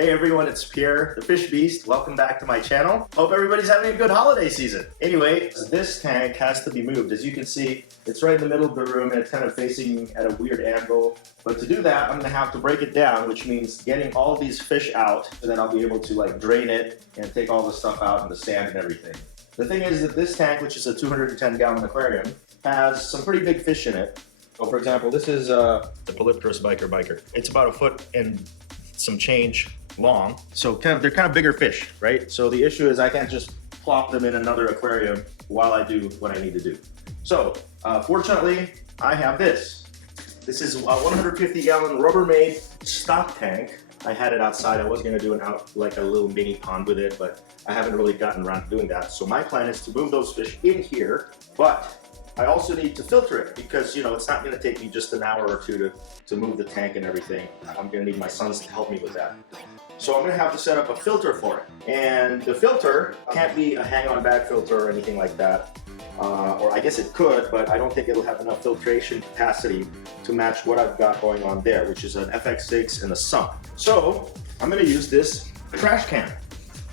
Hey everyone, it's Pierre, the Fish Beast. Welcome back to my channel. Hope everybody's having a good holiday season. Anyway, this tank has to be moved. As you can see, it's right in the middle of the room and it's kind of facing at a weird angle. But to do that, I'm gonna have to break it down, which means getting all these fish out, and then I'll be able to like drain it and take all the stuff out and the sand and everything. The thing is that this tank, which is a 210-gallon aquarium, has some pretty big fish in it. So for example, this is the Polypterus biker. It's about a foot and some change long. So they're kind of bigger fish, right? So the issue is I can't just plop them in another aquarium while I do what I need to do. So fortunately, I have this. This is a 150-gallon Rubbermaid stock tank. I had it outside. I was going to do like a little mini pond with it, but I haven't really gotten around to doing that. So my plan is to move those fish in here, but I also need to filter it because, you know, it's not going to take me just an hour or two to move the tank and everything. I'm going to need my sons to help me with that. So I'm going to have to set up a filter for it. And the filter can't be a hang-on bag filter or anything like that. Or I guess it could, but I don't think it'll have enough filtration capacity to match what I've got going on there, which is an FX6 and a sump. So I'm going to use this trash can.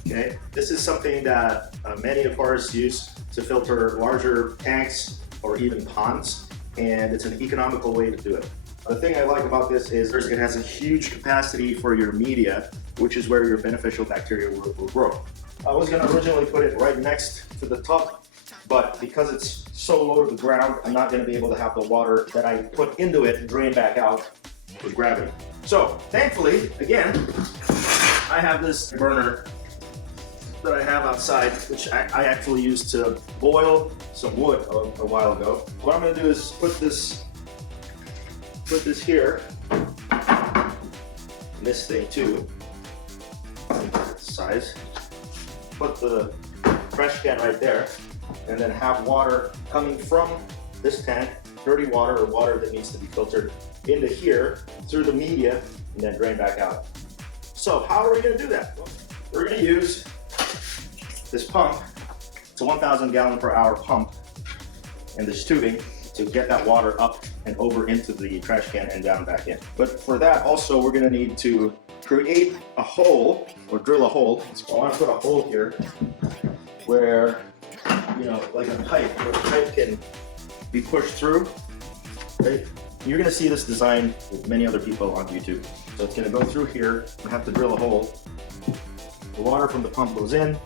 Okay, this is something that many of ours use to filter larger tanks or even ponds, and it's an economical way to do it. The thing I like about this is it has a huge capacity for your media, which is where your beneficial bacteria will grow. I was going to originally put it right next to the tub, but because it's so low to the ground, I'm not going to be able to have the water that I put into it drain back out with gravity. So thankfully, again, I have this burner that I have outside, which I actually used to boil some wood a while ago. What I'm going to do is put this here, and this thing too, size. Put the fresh can right there, and then have water coming from this tank, dirty water or water that needs to be filtered, into here through the media, and then drain back out. So how are we going to do that? Well, we're going to use this pump. It's a 1,000 gallon per hour pump, and this tubing to get that water up and over into the trash can and down back in. But for that also, we're going to need to create a hole or drill a hole. So I want to put a hole here where, you know, like a pipe, where the pipe can be pushed through, right? You're going to see this design with many other people on YouTube. So it's going to go through here. I have to drill a hole. The water from the pump goes in,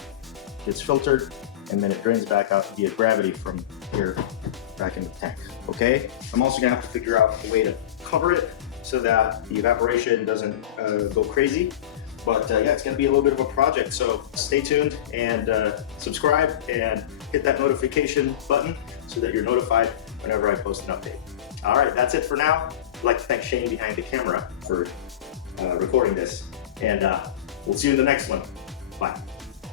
gets filtered, and then it drains back out via gravity from here back into the tank. Okay? I'm also going to have to figure out a way to cover it so that the evaporation doesn't go crazy. But yeah, it's going to be a little bit of a project. So stay tuned and subscribe and hit that notification button so that you're notified whenever I post an update. All right, that's it for now. I'd like to thank Shane behind the camera for recording this. And we'll see you in the next one. Bye.